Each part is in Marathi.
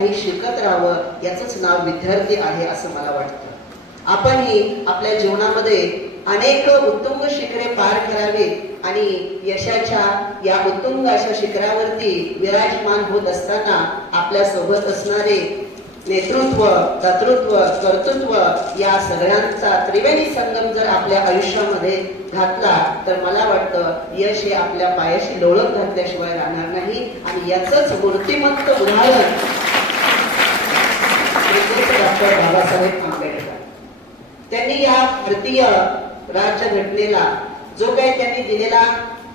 काही शिकत राहावं याचंच नाव विद्यार्थी आहे असं मला वाटतं. आपणही आपल्या जीवनामध्ये अनेक उत्तुंग शिखरे पार करावीत आणि यशाच्या या उत्तुंग अशा शिखरावरती विराजमान होत असताना आपल्यासोबत असणारे नेतृत्व कर्तृत्व कर्तृत्व या सगळ्यांचा त्रिवेणी संगम जर आपल्या आयुष्यामध्ये घातला तर मला वाटतं यश हे आपल्या पायाशी लोळत घातल्याशिवाय राहणार नाही आणि याचंच मूर्तिमत्त उदाहरण डॉक्टर बाबासाहेब आंबेडकर. त्यांनी या भारतीय राज्यघटनेला जो काही त्यांनी दिलेला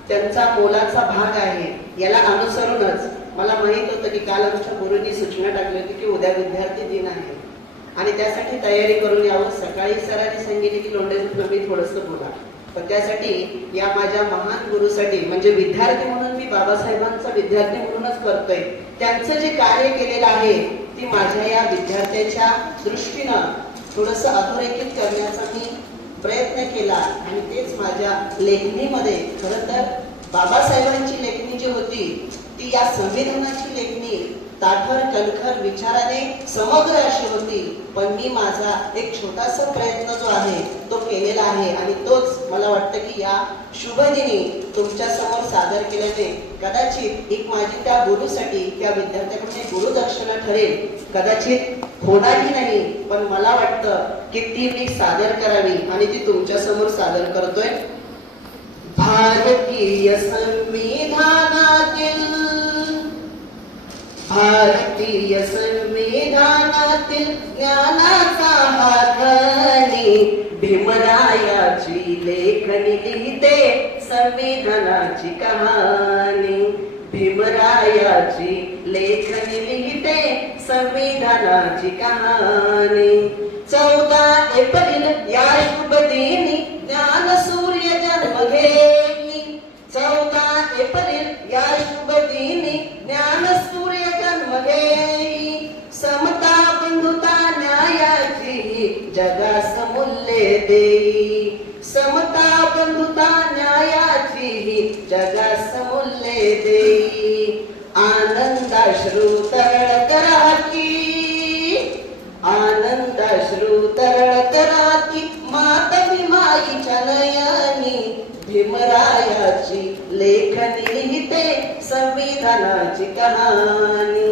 त्यांचा मोलाचा भाग आहे याला अनुसरूनच मला माहीत होतं की काल आमच्या गुरुजी सूचना टाकली होती की उद्या विद्यार्थी दिन आहे. आणि त्यासाठी तयारी करून यावं. सकाळी सरांनी सांगितले की लोंढे मी थोडस बोला. पण त्यासाठी या माझ्या महान गुरुसाठी म्हणजे विद्यार्थी म्हणून मी बाबासाहेबांचा विद्यार्थी म्हणूनच करतोय त्यांचं जे कार्य केलेलं आहे की माझ्या या विद्यार्थ्याच्या दृष्टीनं थोडस अधोरेखित करण्याचा मी प्रयत्न केला आणि तेच माझ्या लेखणीमध्ये. खर तर बाबासाहेबांची लेखणी जी होती ती या संविधानाची लेखणी ताठर कणखर विचाराने समग्र अशी होती. पण मी माझा एक छोटासा प्रयत्न जो आहे तो केलेला आहे आणि तोच मला वाटतं की या शुभदिनी तुमच्यासमोर सादर केल्याने कदाचित एक माझी त्या गुरुसाठी त्या विद्यार्थ्याकडून गुरुदक्षिणा ठरेल. कदाचित होणारही नाही पण मला वाटतं की ती मी सादर करावी आणि ती तुमच्यासमोर सादर करतोय. भारतीय संविधानातील भारतीय संविधानातील ज्ञानाचा हातनी भीमरायाची लेखनी लिहिते. संविधानाची कहाणी भीमरायाची लेखनी लिहिते. संविधानाची कहाणी चौदा एप्रिल या शुभ दिनी ज्ञान सूर्य जन्म घेई चौदा एप्रिल या शुभ दिनी जगा समुल्ले देई समता बंधुता न्यायाची जगा समुल्ले देई आनंदाश्रू तरळ कराती आनंदाश्रू तरळ कराती माता भीमाईच्या नयनी भीमरायाची लेखनी लिहिते संविधानाची कहाणी.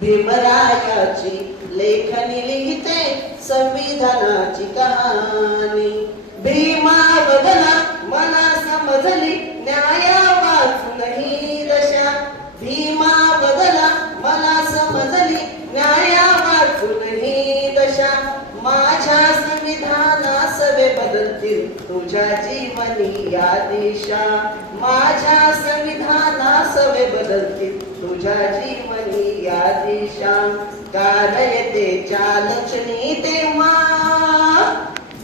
भीमरायाची लेखनी लिहिते संविधानाची कहाणी. भीमा बदला मना समजली न्याया वाचूनही दशा. भीमा बदला मला समजली न्याया वाचूनही दशा. माझ्या संविधानास वे बदलतील तुझ्या जीवनी या दिशा. माझ्या संविधानास वे बदलतील तुझ्या जीवनी या दिशा. कारयते लक्षणी तेव्हा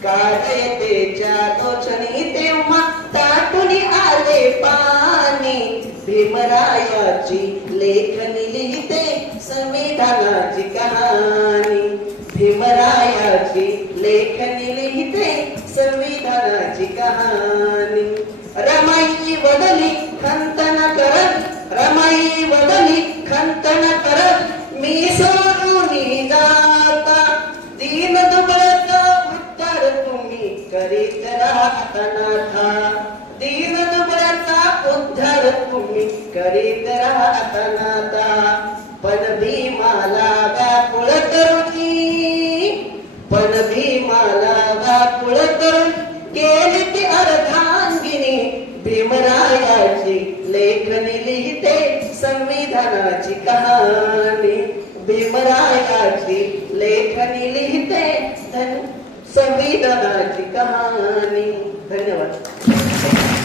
कारयतेच्या लोचनी तेव्हा ताटून आले पाणी. भीमरायाची लेखनी लिहिते संविधानाची कहाणी. भीमरायाची लेखनी लिहिते संविधानाची कहाणी. रमाई बदली खंतन करत रमाई बदली खंतन करत मी सो राहताना दीन दुबळ्याचा उद्धार तुम्ही करीत राहताना पण भीमाला व्याकुळ करुणी पण भीमाला व्याकुळ करून गेली ती अर्धांगिनी भीमरायाची लेखनी लिहिते संविधानाची कहाणी. भीमरायाची लेखनी लिहिते संविधानाची कहाणी. धन्यवाद.